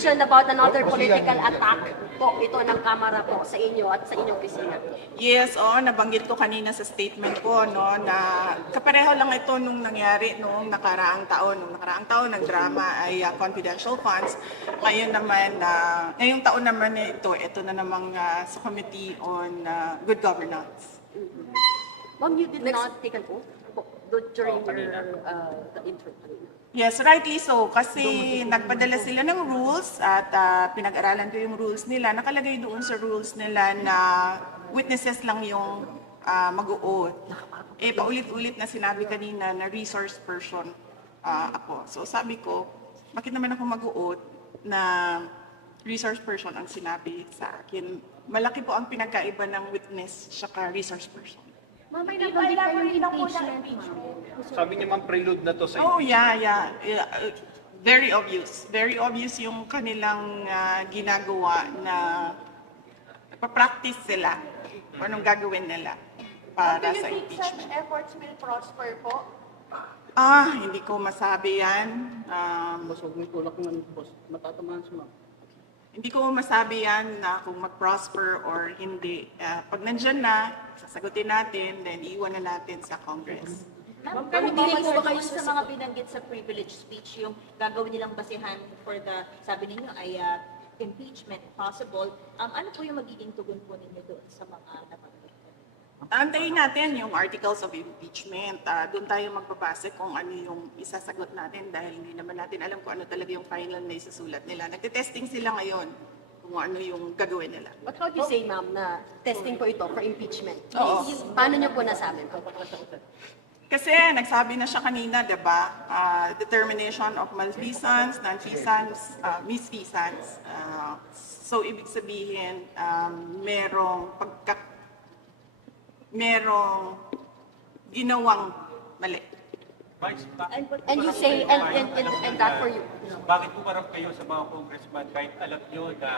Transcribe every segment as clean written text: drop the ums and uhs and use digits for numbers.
mentioned about another political attack po ito ng Kamara po sa inyo at sa inyong opisina. Yes, nabanggit ko kanina sa statement ko no na kapareho lang ito nung nangyari noong nakaraang taon. Noong nakaraang taon ng drama ay confidential funds. Ngayon naman ngayong taon naman ito na namang sa Committee on Good Governance. Ma'am, you did not take an oath during your the intro kanina. Yes, rightly so. Kasi nagpadala sila ng rules at pinag-aralan ko yung rules nila. Nakalagay doon sa rules nila na witnesses lang yung mag-o-oath. Paulit-ulit na sinabi kanina na resource person ako. So sabi ko, bakit naman ako mag-o-oath na resource person ang sinabi sa akin? Malaki po ang pinagkaiba ng witness saka resource person. Ma'am, may nabanggit kayo impeachment. Sabi niya ma'am, prelude na to sa Oh, yeah. Very obvious. Very obvious yung kanilang ginagawa na nagpa-practice sila kung anong gagawin nila para sa impeachment. Such efforts will prosper po? Hindi ko masabi yan. Huwag may tulak ng boss. Matatamaan si ma'am. Hindi ko masabi yan na kung mag-prosper or hindi. Pag nandyan na, sasagutin natin, then iiwan na natin sa Congress. Ma'am, pero hindi po ba kayo sa mga binanggit sa privilege speech, yung gagawin nilang basihan for the, sabi ninyo ay impeachment possible, ano po yung magiging tugon po ninyo doon sa mga nabanggit? Antayin natin yung articles of impeachment. Doon tayo magbabase kung ano yung isasagot natin dahil hindi naman natin alam kung ano talaga yung final na isasulat nila. Nagte-testing sila ngayon kung ano yung gagawin nila. But how do you say, ma'am, na testing po ito for impeachment? Oo. Paano niyo po nasabi? Kasi nagsabi na siya kanina, diba? Determination of malfeasance, non-feasance, misfeasance. So, ibig sabihin, merong ginawang mali. Vice, And you say, and that for you. bakit pumarap kayo sa mga congressman kahit alam nyo na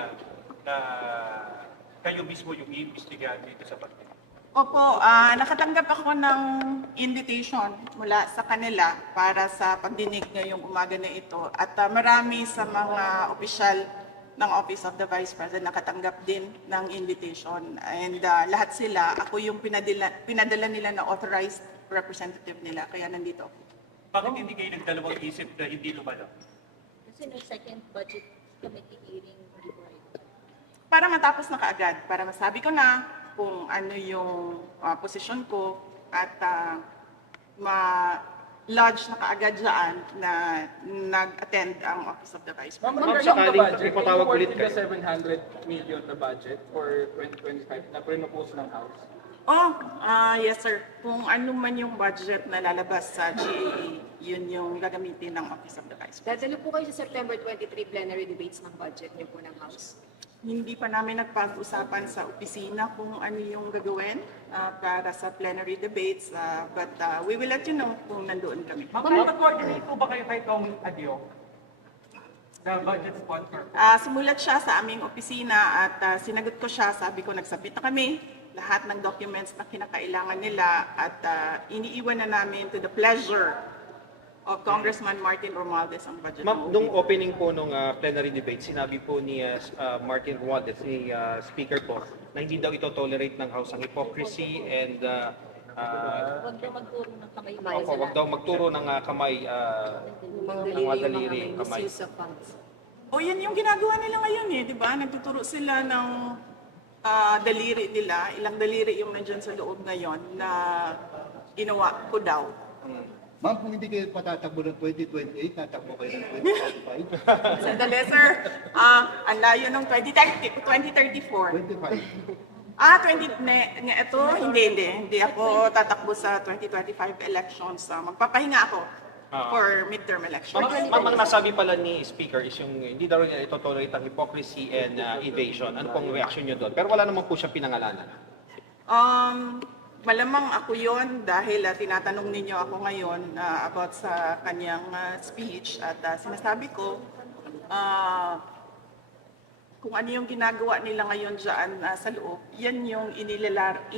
kayo mismo yung iimbestigahan dito sa pagdinig? Opo, nakatanggap ako ng invitation mula sa kanila para sa pagdinig ngayong umaga na ito. At marami sa mga opisyal ng Office of the Vice President nakatanggap din ng invitation. And lahat sila, ako yung pinadala nila na authorized representative nila, kaya nandito ako. Bakit hindi kayo nagdalawang isip na hindi lumalaw? Kasi no second budget committee hearing right? Para matapos na kaagad, para masabi ko na kung ano yung posisyon ko at ma-lodge na kaagad dyan na nag-attend ang Office of the Vice President. Ma'am, sakaling ipatawag ulit kayo. 700 million na budget for 2025 na pre-propose ng House. Yes sir. Kung ano man yung budget na lalabas sa GAA, yun yung gagamitin ng Office of the Vice President. Dadalo po kayo sa September 23 plenary debates ng budget niyo po ng House. Hindi pa namin nagpag-usapan sa opisina kung ano yung gagawin para sa plenary debates, but we will let you know kung nandoon kami. Mag-coordinate po ba kayo kay Kong Adio? The budget sponsor? Sumulat siya sa aming opisina at sinagot ko siya, sabi ko nagsabit na kami lahat ng documents na kinakailangan nila at iniiwan na namin to the pleasure of Congressman Martin Romualdez ang budget. Ma'am, nung opening po nung plenary debate, sinabi po ni Martin Romualdez, ni Speaker po, na hindi daw ito tolerate ng House ang hypocrisy and Huwag daw magturo ng kamay. wag daw magturo ng kamay, ng mga daliri, kamay. Misuse of funds. Yan yung ginagawa nila ngayon di ba? Nagtuturo sila ng daliri nila, ilang daliri yung nandyan sa loob ngayon na ginawa ko daw. Ma'am, kung hindi kayo patatakbo ng 2028, tatakbo kayo ng 2025? Sandali, sir. Ang layo ng 2034. 25. 20, ito, hindi ako tatakbo sa 2025 elections. Magpapahinga ako for midterm elections. Ma'am, ang nasabi pala ni Speaker is yung hindi daw niya ito-tolerate ang hypocrisy and evasion. Ano pong reaction niyo doon? Pero wala naman po siya pinangalanan. Malamang ako yon dahil tinatanong ninyo ako ngayon about sa kanyang speech at sinasabi ko kung ano yung ginagawa nila ngayon dyan sa loob, yan yung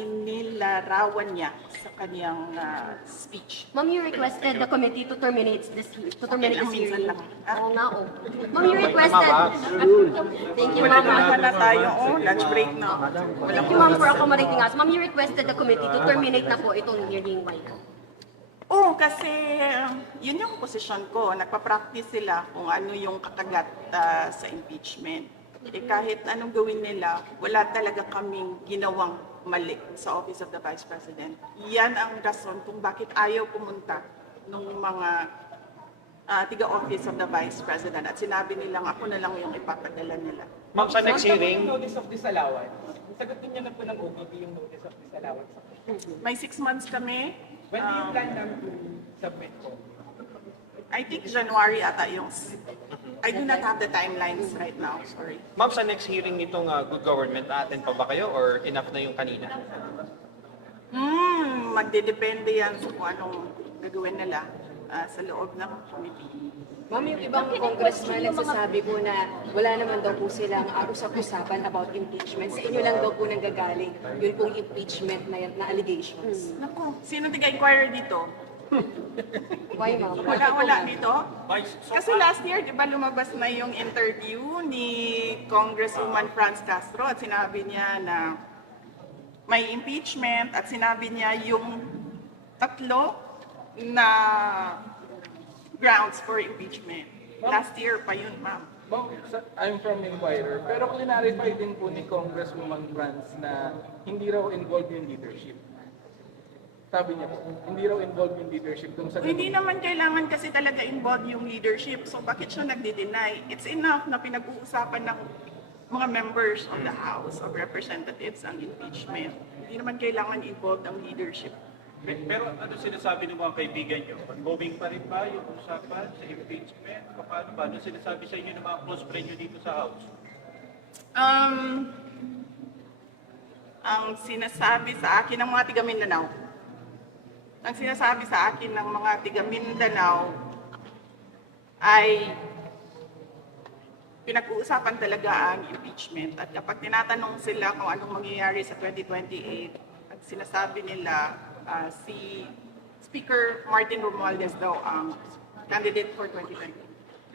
inilarawan niya sa kanyang speech. Ma'am, you requested the committee to terminate this Minsan hearing. lang. Oo nga, oh. Ma'am, you requested. Thank you, Wala ma'am. na tayo, lunch break na. Thank you, ma'am, for accommodating us. Ma'am, you requested the committee to terminate na po itong hearing. Why? Oo, kasi yun yung posisyon ko. Nagpa-practice sila kung ano yung kakagat sa impeachment. Kahit anong gawin nila, wala talaga kaming ginawang mali sa Office of the Vice President. Yan ang rason kung bakit ayaw pumunta ng mga tiga-Office of the Vice President. At sinabi nilang ako na lang yung ipapadala nila. Ma'am, sa next hearing, Notice of disallowance. Sagutin niyo na po ng OVP yung notice of disallowance. May 6 months kami. When do you plan namin to submit po? I think January ata yung... I do not have the timelines right now, sorry. ma'am, sa next hearing nitong good government, attend pa ba kayo or enough na yung kanina? Magdedepende yan sa kung anong gagawin nila sa loob ng committee. Ma'am, yung ibang congressman nagsasabi po na wala naman daw po silang usap-usapan about impeachment. Sa inyo lang daw po nanggagaling yun pong impeachment na allegations. Naku, sino tiga-inquirer dito? Why, ma'am? Wala dito? Vice, so, Kasi last year, di ba lumabas na yung interview ni Congresswoman Franz Castro at sinabi niya na may impeachment at sinabi niya yung 3 na grounds for impeachment. Last year pa yun, ma'am. Ma'am, I'm from Inquirer, pero clarify din po ni Congresswoman Franz na hindi raw involved yung leadership. Sabi niya po, hindi raw involved yung leadership dun sa... Hindi naman kailangan kasi talaga involved yung leadership. So bakit siya nagde-deny? It's enough na pinag-uusapan ng mga members of the House of Representatives ang impeachment. Hindi naman kailangan involved ang leadership. pero ano sinasabi ng mga kaibigan nyo? Ongoing pa rin ba yung usapan sa impeachment? Paano ba? Ano sinasabi sa inyo ng mga close friend nyo dito sa House? Ang sinasabi sa akin ng mga tiga Mindanao, ang sinasabi sa akin ng mga tiga Mindanao ay pinag-uusapan talaga ang impeachment. At kapag tinatanong sila kung anong mangyayari sa 2028, at sinasabi nila si Speaker Martin Romualdez daw ang candidate for 2020.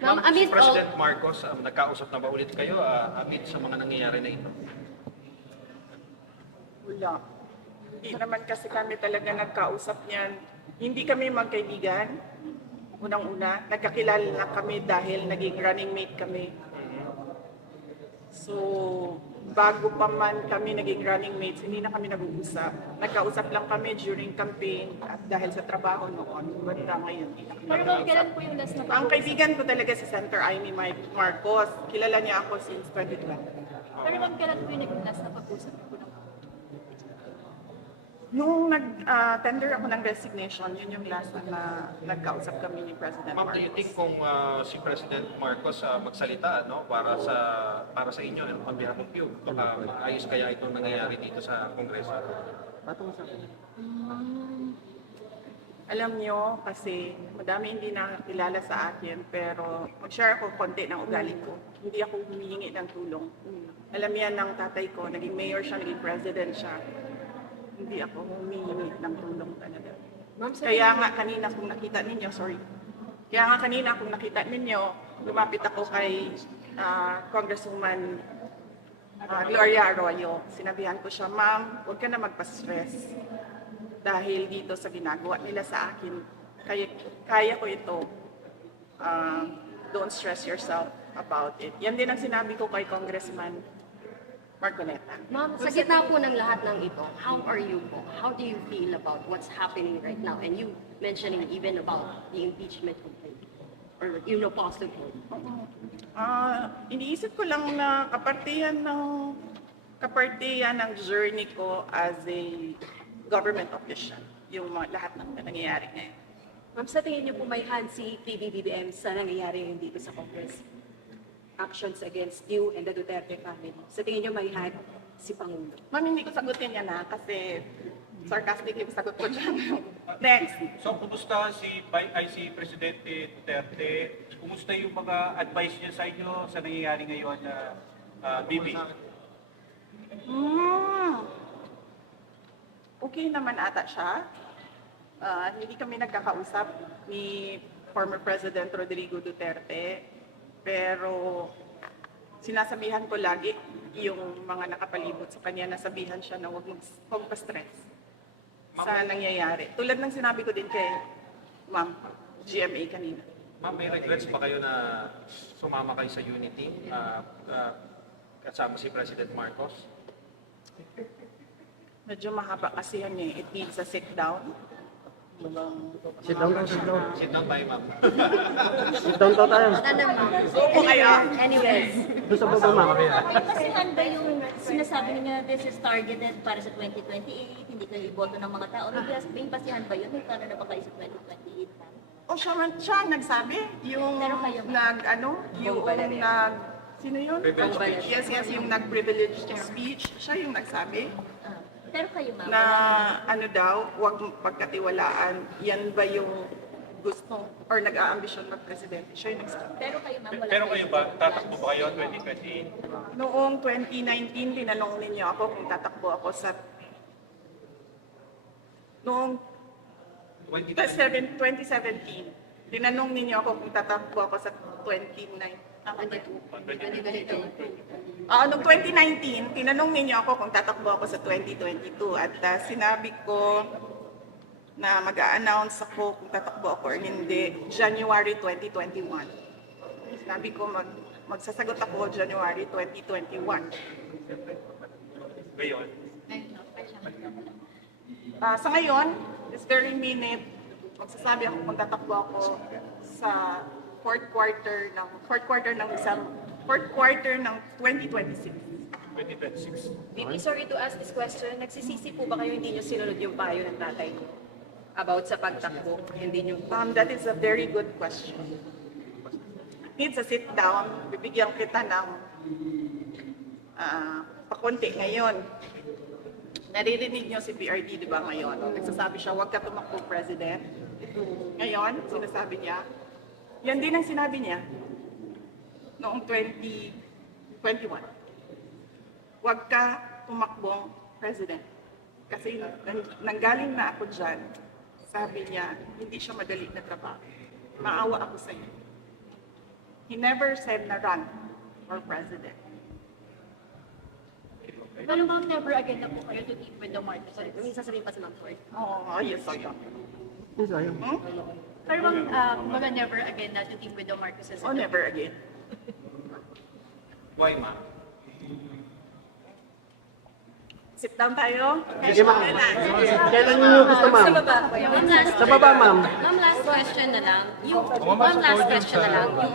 Ma'am, Si amid all, President Marcos, nagkausap na ba ulit kayo amid sa mga nangyayari na ito? Wala. Hindi naman kasi kami talaga nagkausap niyan. Hindi kami magkaibigan. Unang-una, nagkakilala na kami dahil naging running mate kami. So, bago pa man kami naging running mates, hindi na kami nag-uusap. Nagkausap lang kami during campaign at dahil sa trabaho noon, banda ngayon, hindi na kami Pero ma'am, nag-uusap. kailan po yung last na Ang kaibigan ko talaga si Senator Amy Marcos. Kilala niya ako since 2012. Pero ma'am, kailan po yung last na pag-usap po ng Nung nag-tender ako ng resignation, yun yung last na nagkausap kami ni President Ma'am, do you think Marcos. kung si President Marcos magsalita para sa inyo and on behalf of you, baka maayos kaya itong nangyayari dito sa Kongreso? Alam nyo, kasi madami hindi nakakilala sa akin, pero mag-share ako konti ng ugali ko. Hindi ako humihingi ng tulong. Alam yan ng tatay ko, naging mayor siya, naging president siya. Hindi ako humihingi ng tulong talaga. Ma'am, sa Kaya nga kanina kung nakita ninyo, lumapit ako kay Congresswoman Gloria Arroyo. Sinabihan ko siya, ma'am, huwag ka na magpa-stress. Dahil dito sa ginagawa nila sa akin, kaya ko ito. Don't stress yourself about it. Yan din ang sinabi ko kay Congressman Marcoleta. ma'am, sa gitna po ng lahat ng ito, how are you po? How do you feel about what's happening right now? And you mentioning even about the impeachment complaint or possible. Iniisip ko lang na kapartihan ng journey ko as a government official, yung lahat ng nangyayari ngayon. Ma'am, sa tingin niyo po may hand si PBBM sa nangyayari ngayon dito sa Congress? Actions against you and the Duterte family. Sa tingin niyo may hand si Pangulo? Ma'am, hindi ko sagutin yan kasi sarcastic yung sagot ko dyan. Next. So, kumusta si Presidente Duterte? Kumusta yung mga advice niya sa inyo sa nangyayari ngayon Bibi? Okay naman ata siya. Hindi kami nagkakausap ni former President Rodrigo Duterte. Pero sinasabihan ko lagi yung mga nakapalibot sa kanya, nasabihan siya na huwag pa-stress sa nangyayari. Tulad ng sinabi ko din kay Ma'am GMA kanina. Ma'am, may regrets ba kayo na sumama kayo sa Unity kasama si President Marcos? Medyo mahaba kasi yan eh. It needs a sit down. Sit down tayo, ma'am. Ano, ma'am? Opo kayo. Anyways, May basihan ba yung sinasabi niyo na this is targeted para sa 2028, hindi kayo iboto ng mga tao? May basihan ba yun? May plano na ba kayo sa 2028? ma'am? O siya nagsabi, yung Pero kayo, sino yun? Yes, yung nag-privileged speech, siya yung nagsabi Pero kayo, ma'am, na huwag pagkatiwalaan, yan ba yung gusto or nag-aambisyon mag-presidente? Siya yung nagsabi. pero kayo, ma'am, wala Pero kayo ba, tatakbo ba kayo 2028? Noong 2019, tinanong ninyo ako kung tatakbo ako sa... Noong 2017, tinanong ninyo ako kung tatakbo ako sa 2019. Noong 2019, tinanong ninyo ako kung tatakbo ako sa 2022 at sinabi ko na mag-a-announce ako kung tatakbo ako or hindi January 2021. Sinabi ko magsasagot ako January 2021. Ngayon? Sa ngayon, this very minute, magsasabi ako kung tatakbo ako sa fourth quarter ng 2026. 2026. Bibi, sorry to ask this question. Nagsisisi po ba kayo hindi nyo sinunod yung payo ng tatay niyo about sa pagtakbo? Hindi nyo That is a very good question. Needs a sit down. Bibigyan kita ng pakunti ngayon. Naririnig niyo si PRD, di ba ngayon? Nagsasabi siya, huwag ka tumakbo, President. Ngayon, sinasabi niya, yan din ang sinabi niya noong 2021. Huwag ka tumakbong President. Kasi nanggaling na ako dyan, sabi niya, hindi siya madali na trabaho. Maawa ako sa iyo. He never said na run for President. Pero ma'am, never again na po kayo to team with the Marcoses. may sasabihin pa si Ma'am Ford. Yes, I am. Pero ma'am, mga never again na to team with the Marcoses. Never again. Why, ma'am? Sit down tayo. Sige, ma'am. Kailan niyo gusto, ma'am? Sa baba, ma'am. Ma'am, last question na lang. You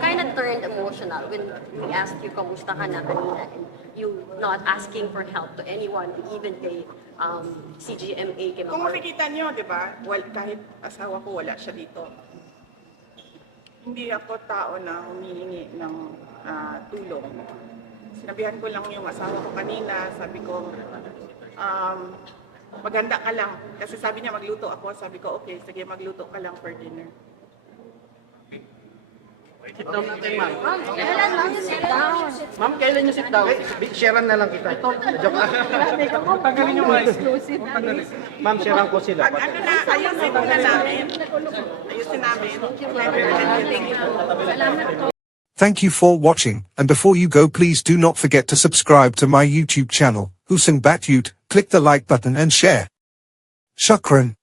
kind of turned emotional when we asked you kamusta ka na kanina and you not asking for help to anyone, even kay CGMA, kay Kung Ma'am. makikita niyo, di ba, kahit asawa ko wala siya dito. Hindi ako tao na humihingi ng tulong. Sinabihan ko lang yung asawa ko kanina, sabi ko, maganda ka lang. Kasi sabi niya magluto ako, sabi ko, okay, sige magluto ka lang for dinner. Sit down natin, ma'am. Kailan lang sit down? Ma'am, kailan niyo sit down? Sharean na lang kita. Joke lang. Tanggalin yung mic. Ma'am, sharean ko sila. Pag ayusin na namin. Ayusin namin. Thank you for watching, and before you go, please do not forget to subscribe to my YouTube channel, Hussein Batute, click the like button and share. Shukran.